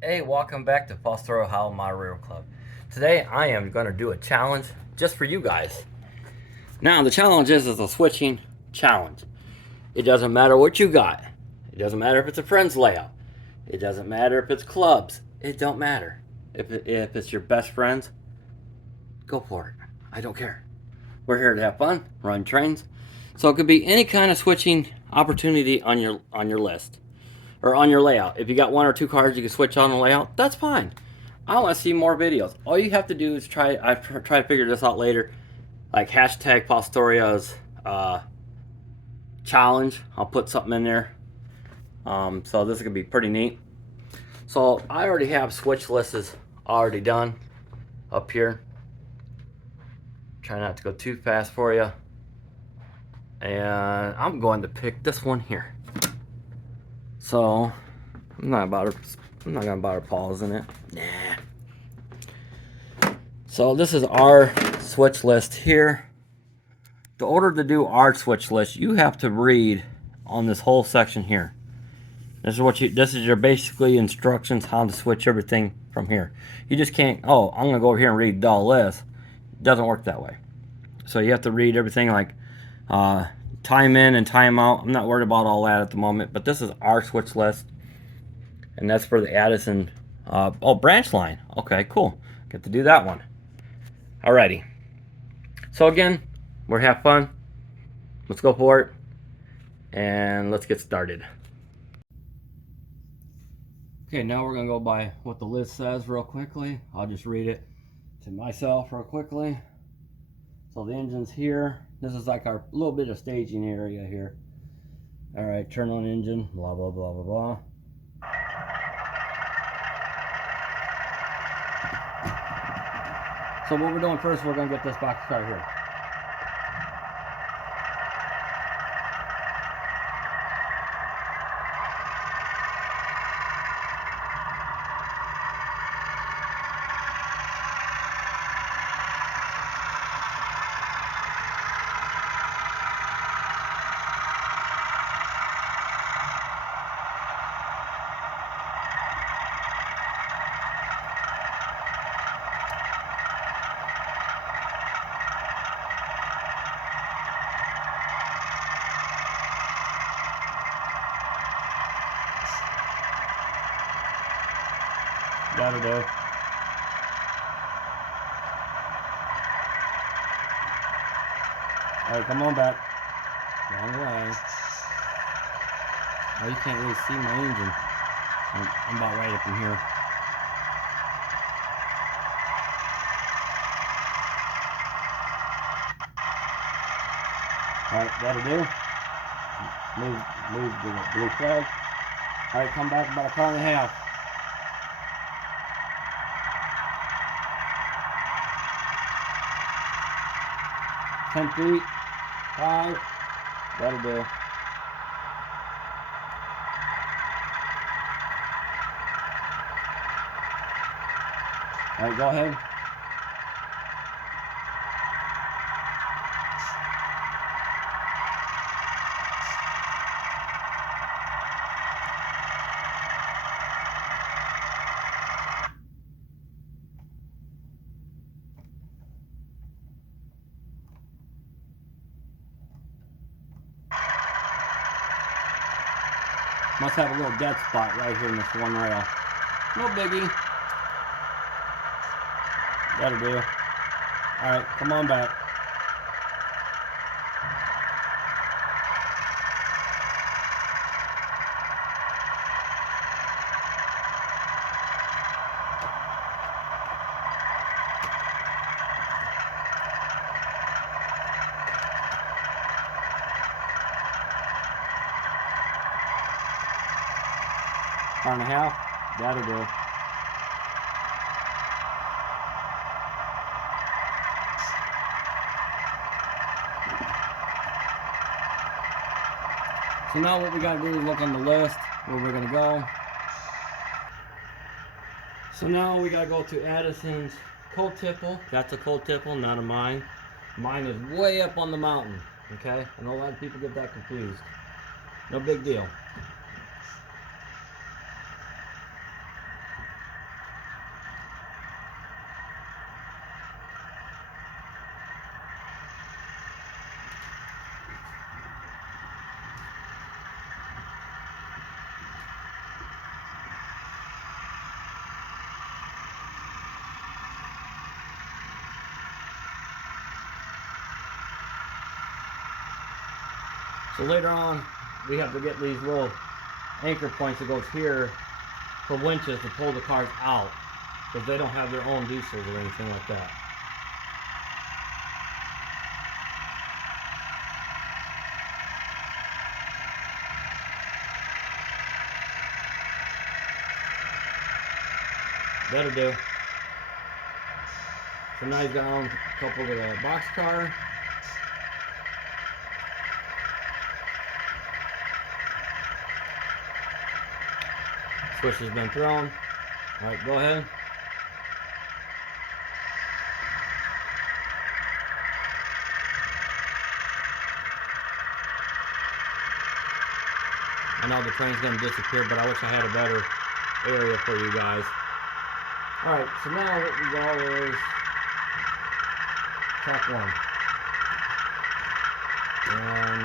Hey, welcome back to Foster Ohio Moderator Club. Today I am going to do a challenge just for you guys. Now the challenge is a switching challenge. It doesn't matter what you got. It doesn't matter if it's a friend's layout. It doesn't matter if it's clubs. It don't matter. If it's your best friends, go for it. I don't care. We're here to have fun, run trains. So it could be any kind of switching opportunity on your list. Or on your layout. If you got one or two cards you can switch on the layout, that's fine. I want to see more videos. All you have to do is try to figure this out later, like hashtag Pastoria's challenge. I'll put something in there. So this is gonna be pretty neat. So I already have switch lists already done up here. Try not to go too fast for you. And I'm going to pick this one here. So I'm not gonna bother pausing it. Nah. So this is our switch list here. In order to do our switch list, you have to read on this whole section here. This is your basically instructions how to switch everything from here. You just can't, oh, I'm gonna go over here and read the list. It doesn't work that way. So you have to read everything like time in and time out. I'm not worried about all that at the moment, but this is our switch list. And that's for the Addison, branch line. Okay, cool. Get to do that one. Alrighty. So again, we're have fun. Let's go for it. And let's get started. Okay, now we're gonna go by what the list says real quickly. I'll just read it to myself real quickly. So the engine's here. This is like our little bit of staging area here. Alright, turn on engine, blah blah blah blah blah. So what we're doing first, we're gonna get this box car here. That'll do. Alright, come on back. Wrong way. Oh, you can't really see my engine. I'm about right up in here. Alright, that'll do. Move the blue flag. Alright, come back about a car and a half. $10 feet. 5. That'll do. Alright, go ahead. Must have a little dead spot right here in this one rail. No biggie. That'll do. Alright, come on back. Car and a half. That'll do. So now what we gotta do is look on the list where we're gonna go. So now we gotta go to Addison's cold tipple. That's a cold tipple, not a mine. Mine is way up on the mountain. Okay? I know a lot of people get that confused. No big deal. So later on, we have to get these little anchor points that goes here for winches to pull the cars out, because they don't have their own diesels or anything like that. That'll do. So now he's got on a couple of the box car. Switch has been thrown. Alright, go ahead. I know the train's going to disappear, but I wish I had a better area for you guys. Alright, so now what we go is track 1. And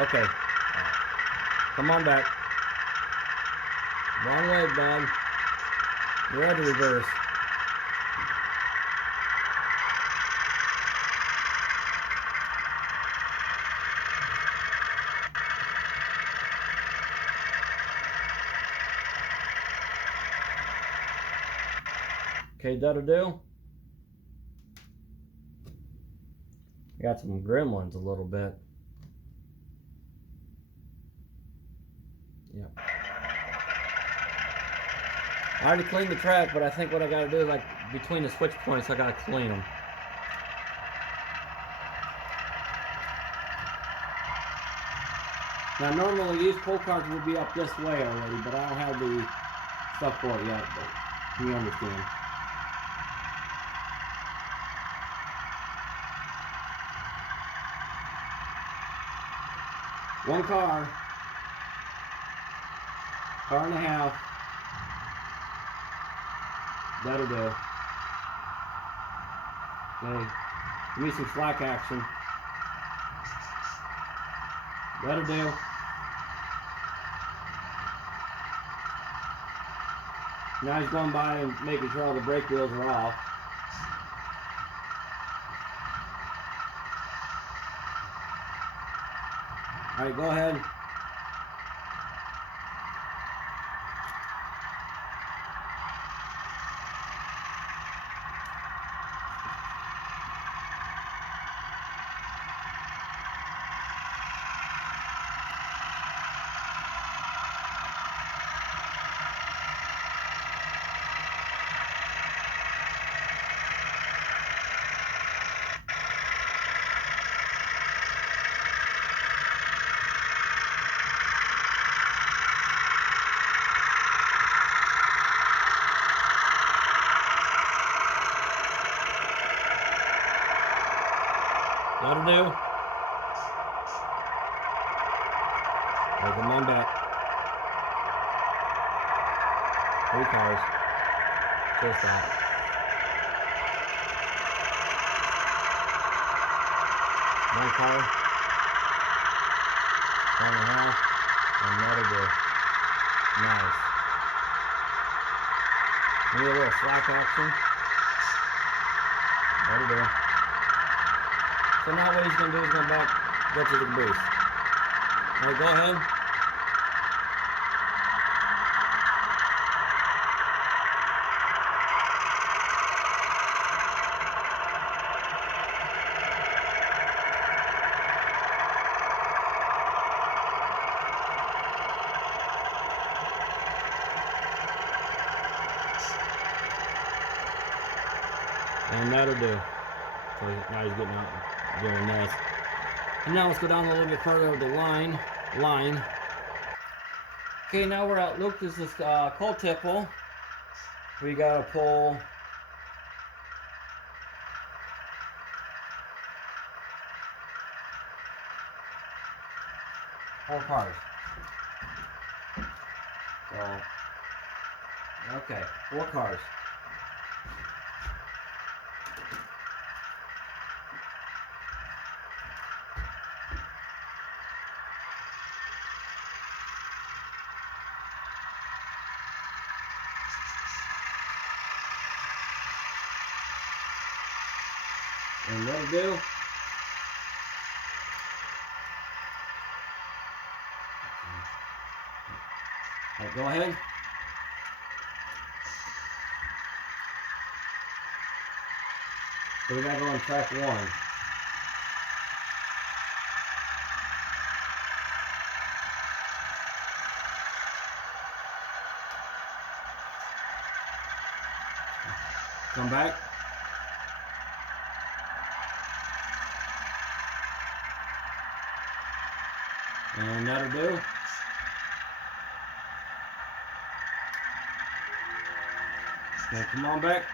okay. Come on back. Wrong way, bud. You're at the reverse. Okay, that'll do. Got some gremlins a little bit. Yep. I already cleaned the track, but I think what I gotta do is, like, between the switch points, I gotta clean them. Now normally these pull cards would be up this way already, but I don't have the stuff for it yet, but you understand. One car and a half, that'll do. Okay, give me some slack action. That'll do. Now he's going by and making sure all the brake wheels are off. Alright, go ahead. That'll do. Right, come on back. 3 cars. Just that. One car. 1.5. And that'll do. Nice. Need a little slack action. That'll do. So now what he's going to do is go to the boost. Alright, go ahead. And that'll do. So now he's getting out and doing this. And now let's go down a little bit further with the line. Okay, now we're at Lucas's coal tipple. We gotta pull four cars. So, okay, 4 cars. And that'll do. Alright, go ahead. So we gotta go on track 1. Come back. And that'll do. Okay, come on back.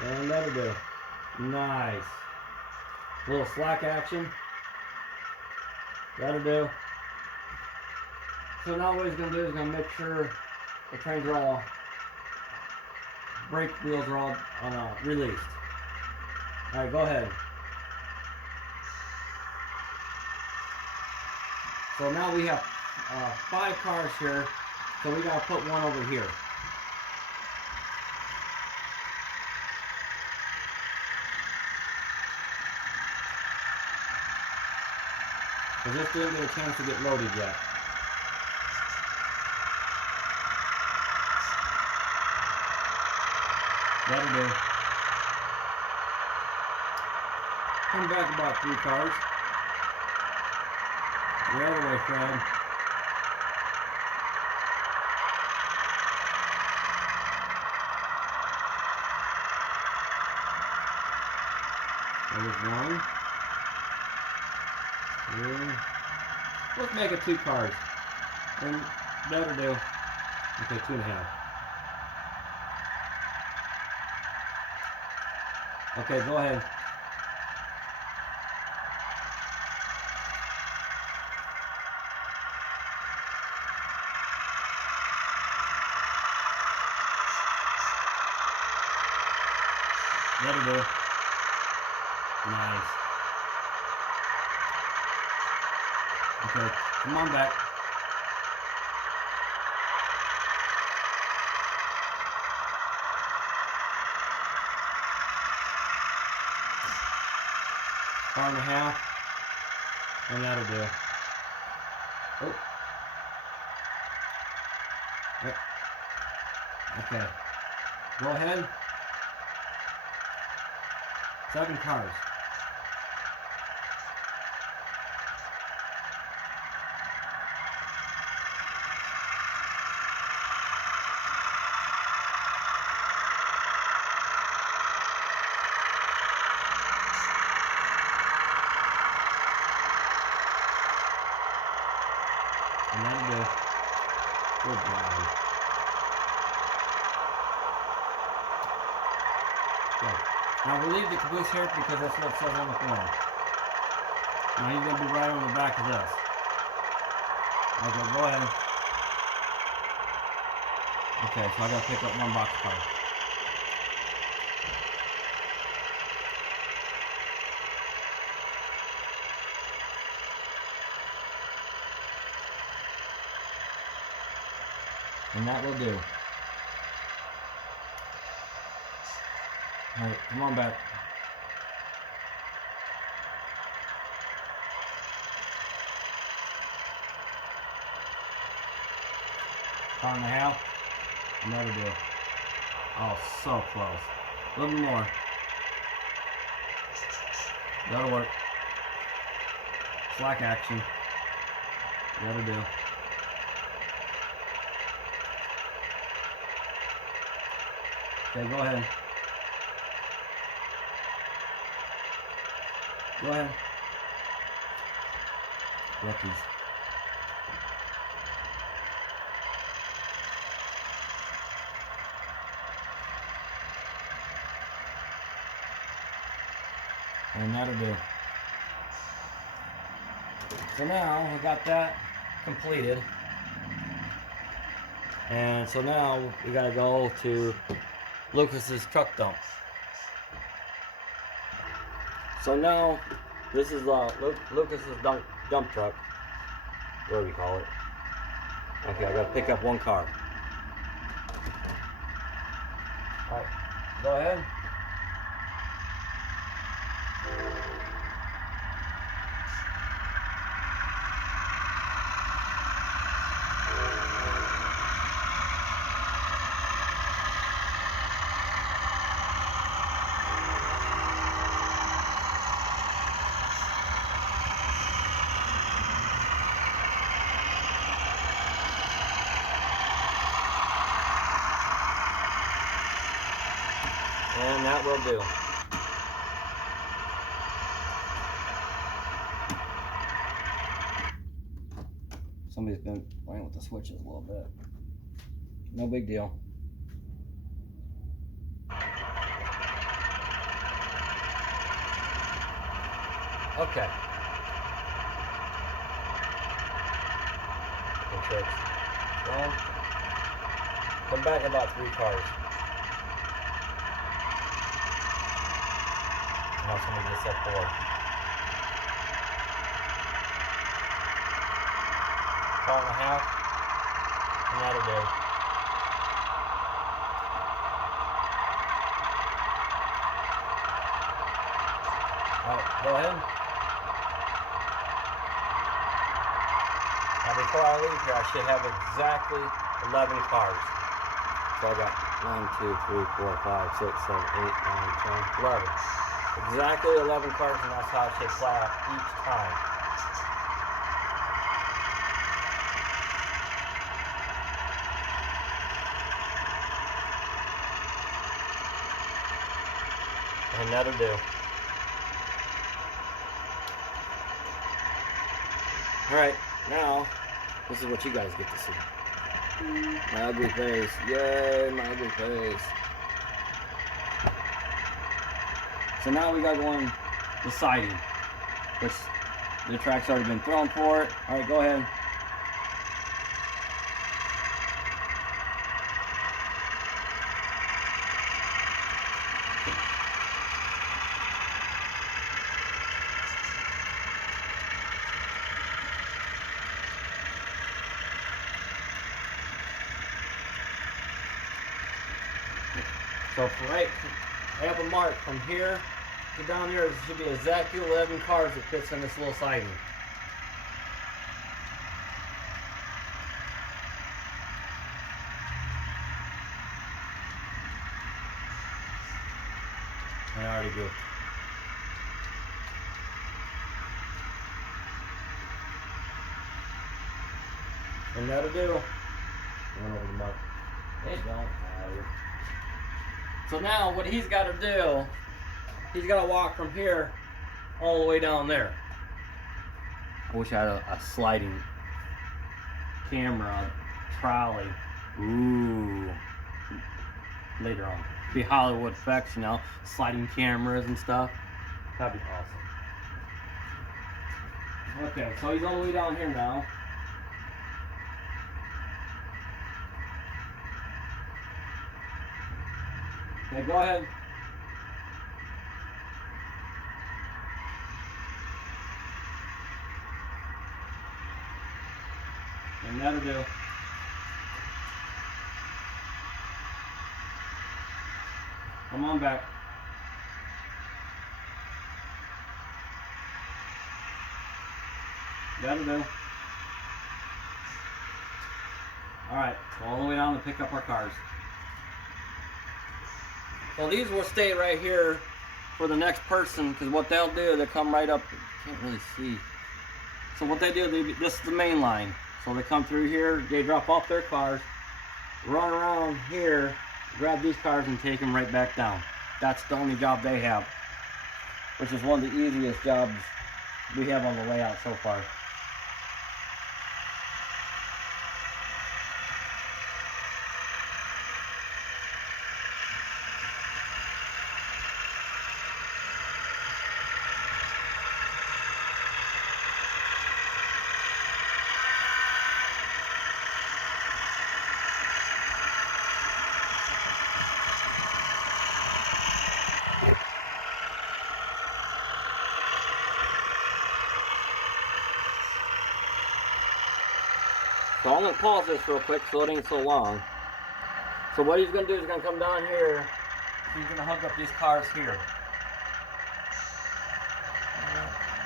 And that'll do. Nice. A little slack action. That'll do. So now what he's going to do is going to make sure the trains are all, brake wheels are all released. Alright, go ahead. So now we have 5 cars here, so we got to put one over here. Because this didn't get a chance to get loaded yet. That'll do. Come back about 3 cars. The other way, Fred. There's 1. 2. Let's make it 2 cars. And that'll do. Okay, 2.5. Okay, go ahead. That'll do. Nice. Okay, come on back. Car and a half. And that'll do. Oh. Yep. Okay. Go ahead. 7 cars. And that'll do. Good job. Okay. Now we'll leave the caboose here because that's what it says on the form. Now he's going to be right on the back of this. Okay, go ahead. Okay, so I got to pick up 1 box car. And that will do. Alright, come on back. Car and a half. And that'll do. Oh, so close. A little more. That'll work. Slack action. That'll do. Okay, go ahead. Go ahead. Rookies. And that'll do. So now I got that completed. And so now we gotta go to Lucas's truck dump. So now this is Lucas's dump truck, whatever you call it. Okay, I gotta pick up one car. Alright, go ahead. And that will do. Somebody's been playing with the switches a little bit. No big deal. Okay. Good tricks. Well, come back about 3 cars. Now somebody gets up 4. Car and a half, and that'll do. Alright, go ahead. Now before I leave here, I should have exactly 11 cars. So I got 1, 2, 3, 4, 5, 6, 7, 8, 9, 10, 11. Exactly 11 cars, and that's how I should play out each time. And that'll do. Alright, now, this is what you guys get to see. My ugly face. Yay, my ugly face. So now we gotta go on the siding, which the track's already been thrown for it. Alright, go ahead. So I have a mark from here to down there. There should be exactly 11 cars that fits in this little siding. And I already goofed. And that'll do. Went over the mark. It don't matter. So now what he's got to do, he's got to walk from here all the way down there. I wish I had a sliding camera trolley. Ooh. Later on. Be Hollywood effects, you know, sliding cameras and stuff. That'd be awesome. Okay, so he's all the way down here now. Okay, go ahead. And that'll do. Come on back. That'll do. Alright, all the way down to pick up our cars. Well, these will stay right here for the next person, because what they'll do, they'll come right up. Can't really see. So what they do, this is the main line. So they come through here, they drop off their cars, run around here, grab these cars and take them right back down. That's the only job they have, which is one of the easiest jobs we have on the layout so far. So I'm going to pause this real quick so it ain't so long. So what he's going to do is going to come down here. He's going to hook up these cars here.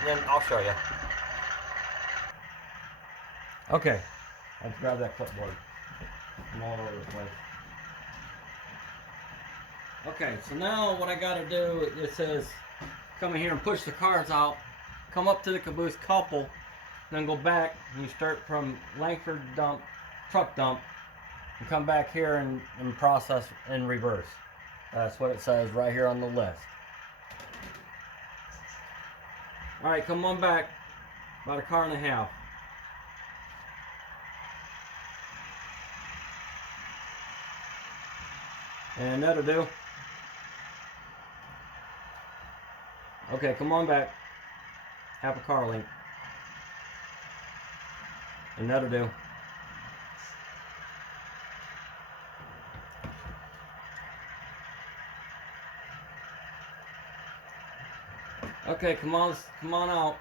And then I'll show you. Okay. Let's grab that clipboard. I'm all over the place. Okay, so now what I got to do, it says come in here and push the cars out, come up to the caboose couple, then go back and you start from Langford dump, truck dump, and come back here and process in reverse. That's what it says right here on the list. Alright, come on back. About a car and a half. And that'll do. Okay, come on back. Half a car length. And that'll do. Okay, come on out.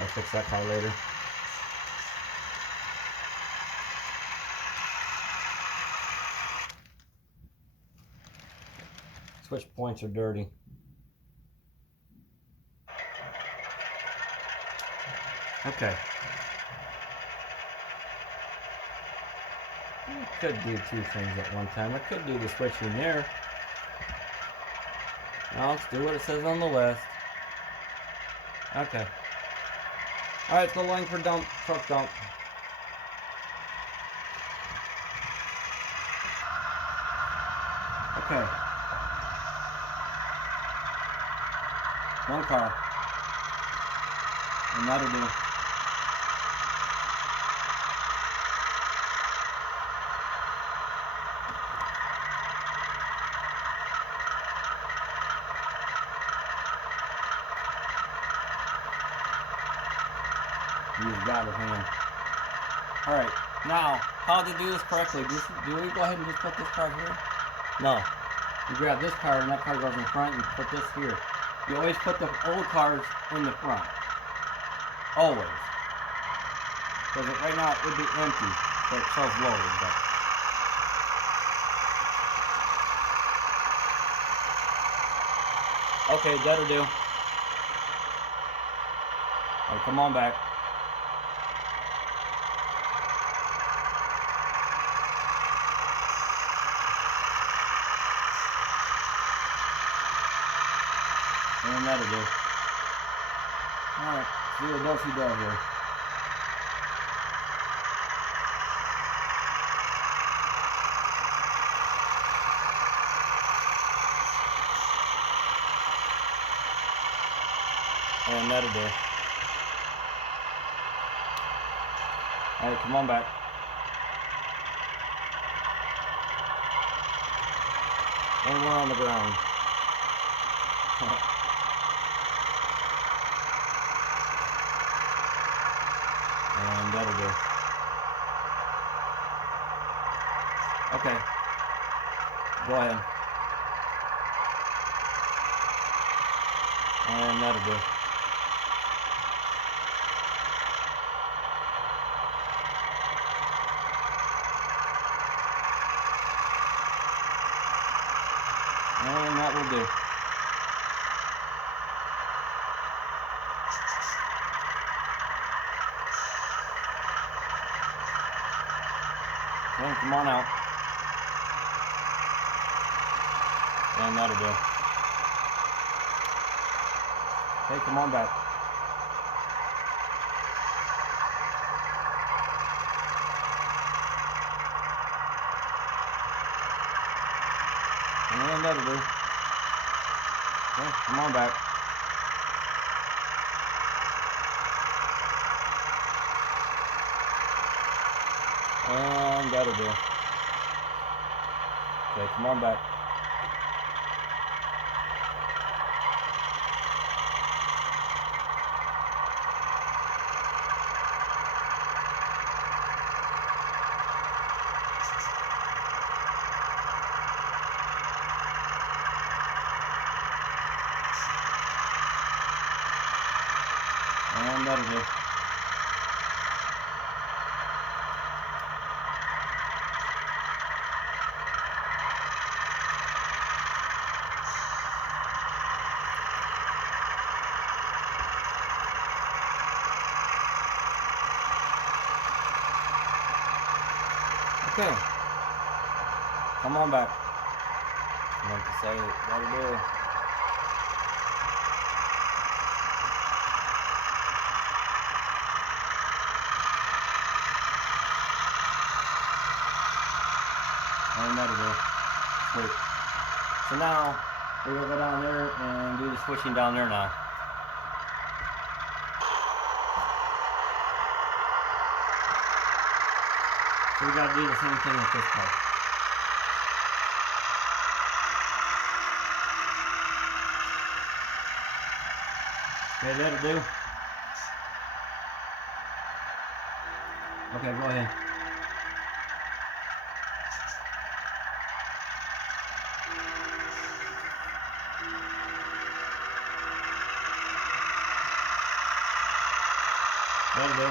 I'll fix that car later. Switch points are dirty. Okay. I could do two things at one time. I could do the switching there. Now let's do what it says on the list. Okay. Alright, go line for dump, truck dump. Okay. One car. And that'll do. Use God of hand. Alright, now, how to do this correctly? Do we go ahead and just put this car here? No. You grab this car and that car goes in front and put this here. You always put the old cars in the front. Always. Because right now it would be empty, but it shows loaded. But okay, that'll do. Alright, come on back. And that'll do. Alright, see what else he does here. And that'll do. Alright, come on back. And we're on the ground. And that'll do. Okay. Go ahead. And that'll do. And that will do. Okay, come on out. And that'll do. Okay, come on back. And that'll do. Okay, come on back. And that'll do. Okay, come on back. And that'll do. Okay. Come on back. I meant to say that'll do. And that'll do. Sweet. So now we're gonna go down there and do the switching down there now. So we gotta do the same thing with this part. Okay, that'll do. Okay, go ahead. That'll do.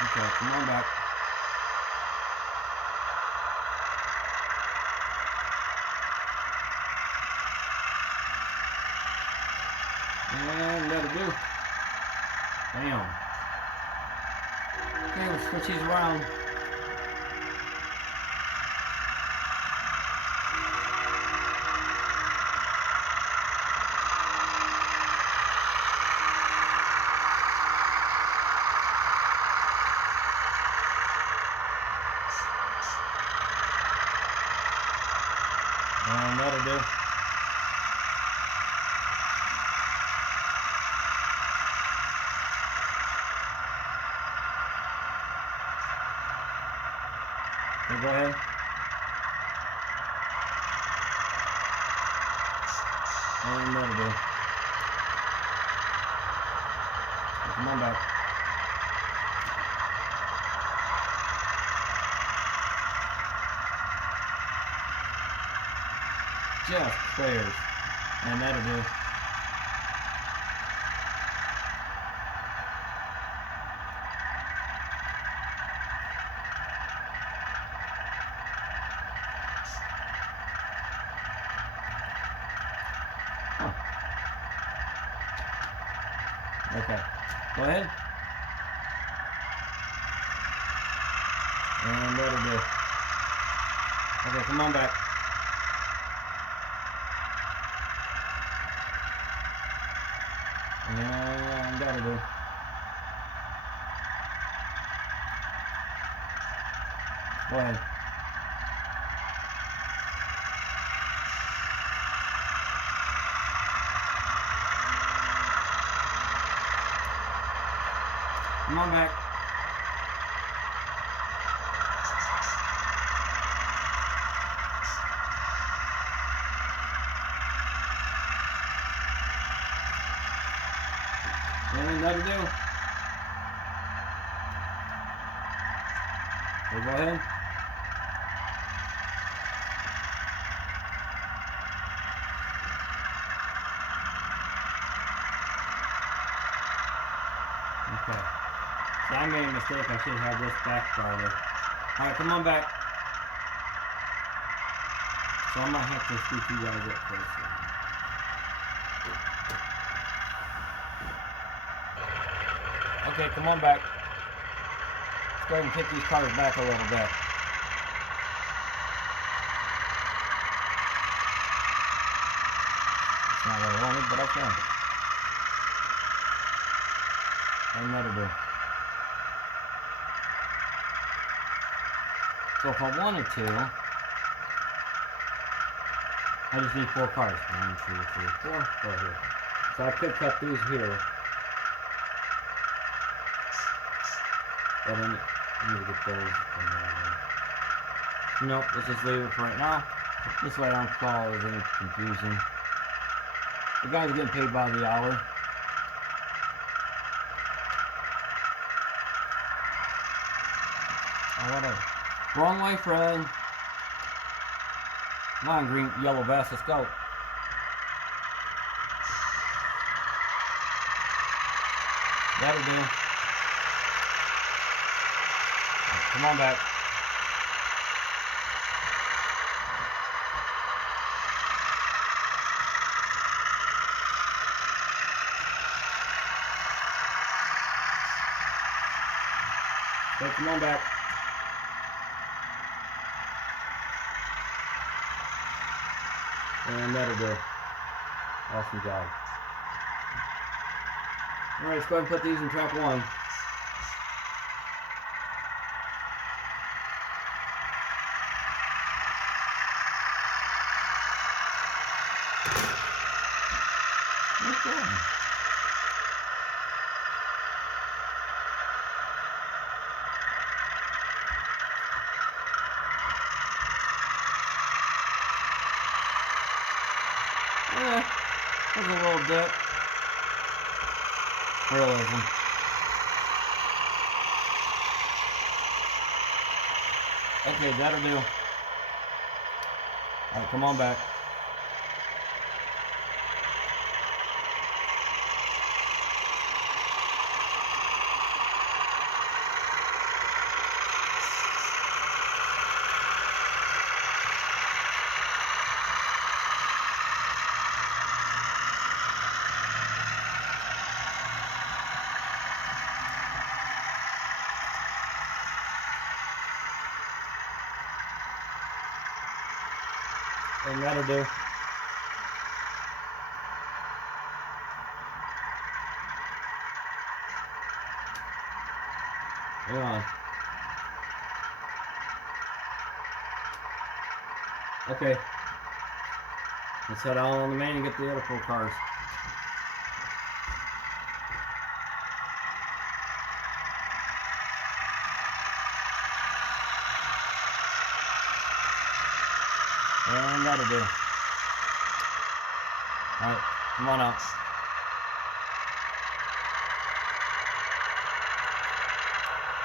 Okay, come on back. And that'll do. Bam. Okay, we'll switch these around. And that'll do. Okay, go ahead. And that'll do. Okay, come on back. Just prayers. And that'll do. Okay, go ahead. And that'll do. Okay, come on back. And that'll do. Go ahead. Come on back. And that'll do. Okay, go ahead. Okay. See, I made a mistake. I should have this back farther. Alright, come on back. So I might have to scoop you guys up first. Okay, come on back. Let's go ahead and kick these cars back a little bit. That's not what I wanted, but okay. And that'll do. So if I wanted to, I just need 4 cars. 1, 2, 3, 4. Right here. So I could cut these here. But I need to get those. Nope, let's just leave it for right now. This way I don't cause any confusion. The guy's getting paid by the hour. Oh, whatever. Wrong way, Fred. Come on, green, yellow vest, let's go. That'll do. Come on back. Okay, come on back. And that'll do. Awesome job. Alright, let's go ahead and put these in trap 1. Okay. There's a little dip. Realism. Okay, that'll do. Alright, come on back. And that'll do. Hang on. Okay. Let's head out on the main and get the other 4 cars. And that'll do. Alright, come on out.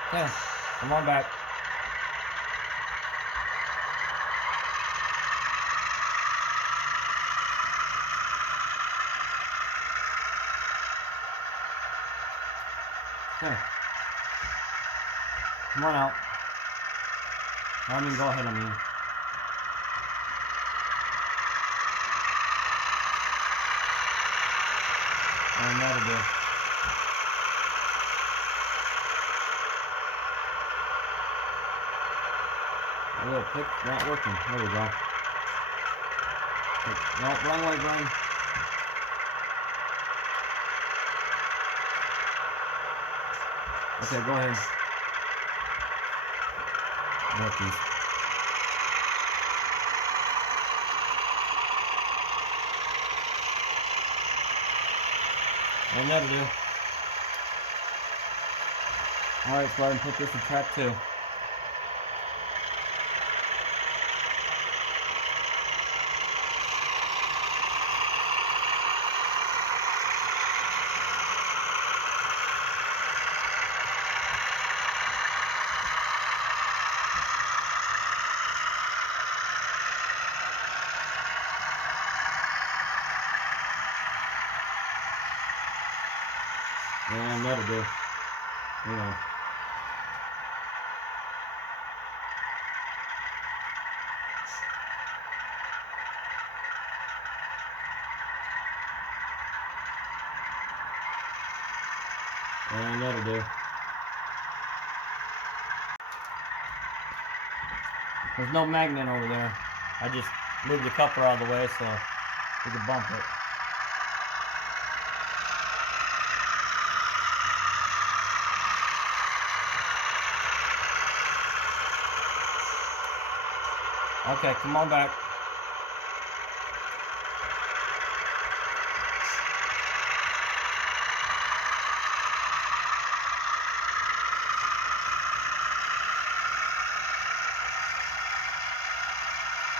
Okay, come on back. Okay. Come on out. I mean, go ahead, I mean. And that'll do. A little pick, not working. There we go. No, wrong way, Brian. Okay, go ahead. Rookies. And that'll do. Alright, let's go ahead and put this in trap 2. And that'll do. Hang on. And that'll do. There's no magnet over there. I just moved the coupler out of the way so we could bump it. Okay, come on back.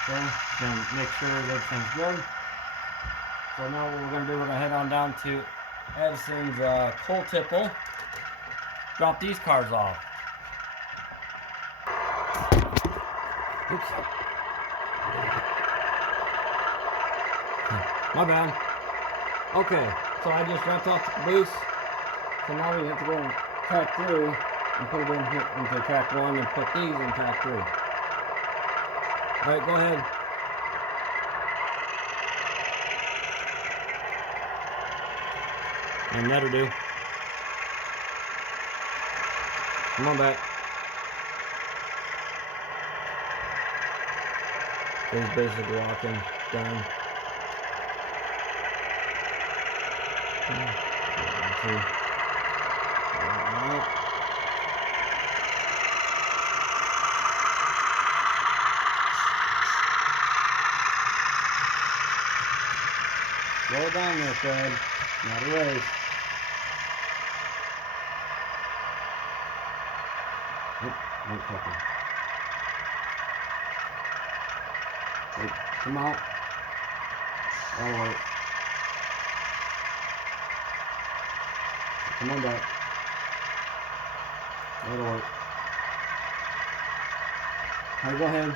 Okay, gonna make sure everything's good. So now what we're gonna do, we're gonna head on down to Edison's coal tipple. Drop these cars off. Oops. My bad. Okay, so I just dropped off the caboose So now we have to go in track 3 and put it in here into track 1 and put these in track 3. Alright, go ahead. And that'll do. Come on back. So he's basically walking down. 1, 2. Alright. Slow down there, Fred. Not a race. Wait, come out. That'll work. Come on back. That'll work. Alright, go ahead.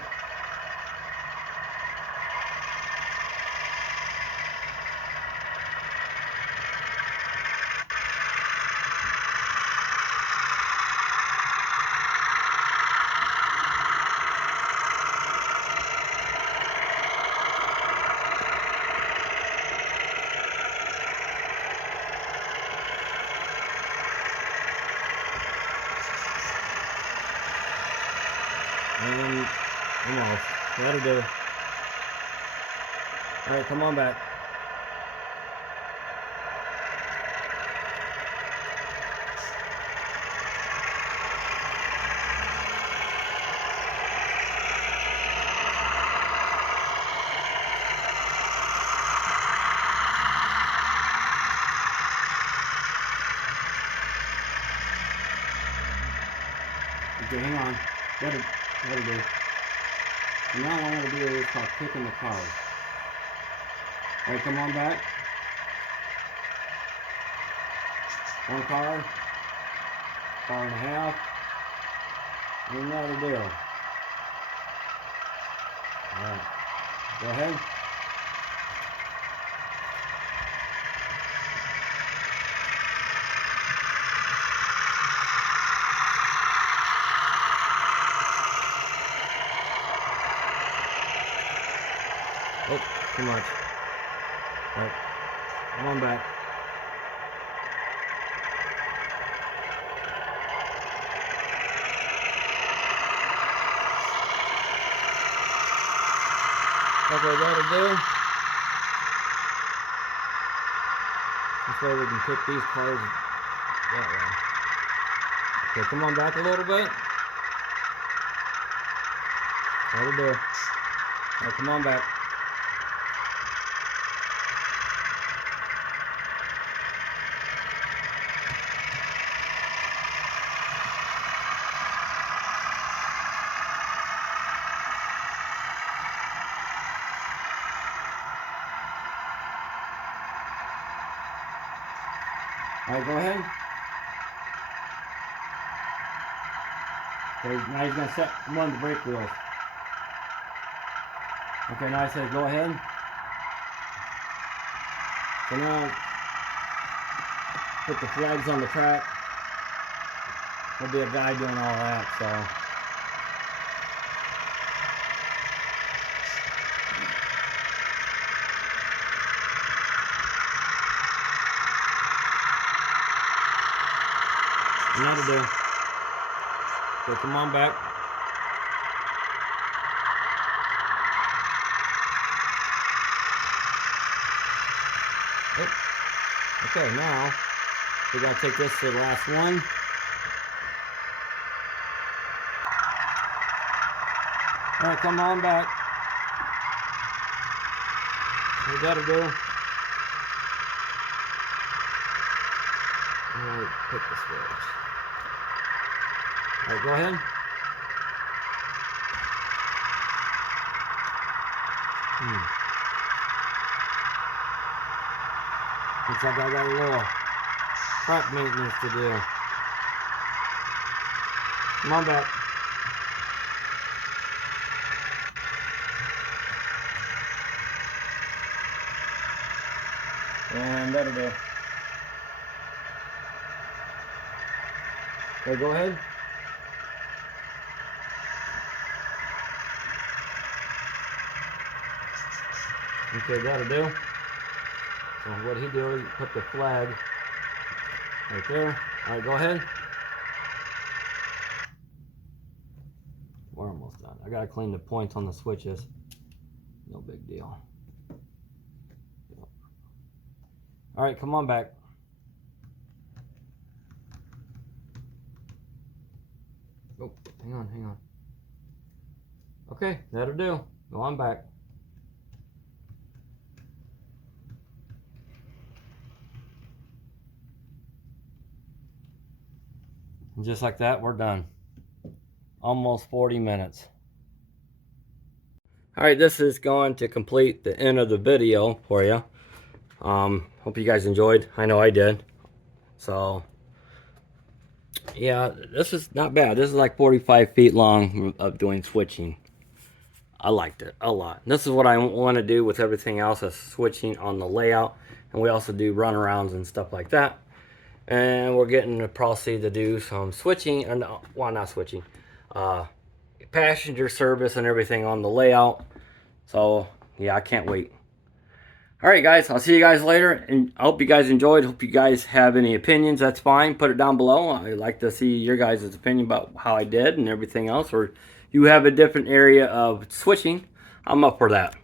And almost. That'll do. Alright, come on back. Okay, hang on. That'll do. And now what I'm going to do is start picking the cars. Alright, come on back. One car. Car and a half. And that'll do. Alright. Go ahead. Oh, too much. Alright. Come on back. Okay, that'll do. This way we can pick these cars that way. Okay, come on back a little bit. That'll do. Alright, come on back. Alright, go ahead. Okay, now he's going to set one of the brake wheels. Okay, now I said go ahead. So now, put the flags on the track. There'll be a guy doing all that, so. And that'll do. Okay, come on back. Oh. Okay, now we gotta take this to the last one. Alright, come on back. We gotta do. Alright, pick the switch. Alright, go ahead. Looks like I got a little front maintenance to do. Come on back. And that'll do. Okay, go ahead. Okay, that'll do. So what he did, he put the flag right there. All right, go ahead. We're almost done. I gotta clean the points on the switches. No big deal. All right, come on back. Oh, hang on, hang on. Okay, that'll do. Go on back. And just like that, we're done. Almost 40 minutes. All right, this is going to complete the end of the video for you. Hope you guys enjoyed. I know I did. So, yeah, this is not bad. This is like 45 feet long of doing switching. I liked it a lot. This is what I want to do with everything else, is switching on the layout. And we also do runarounds and stuff like that. And we're getting to proceed to do some switching, and well, not switching, passenger service and everything on the layout. So yeah, I can't wait. All right, guys, I'll see you guys later, and I hope you guys enjoyed. Hope you guys have any opinions. That's fine. Put it down below. I'd like to see your guys' opinion about how I did and everything else, or you have a different area of switching. I'm up for that.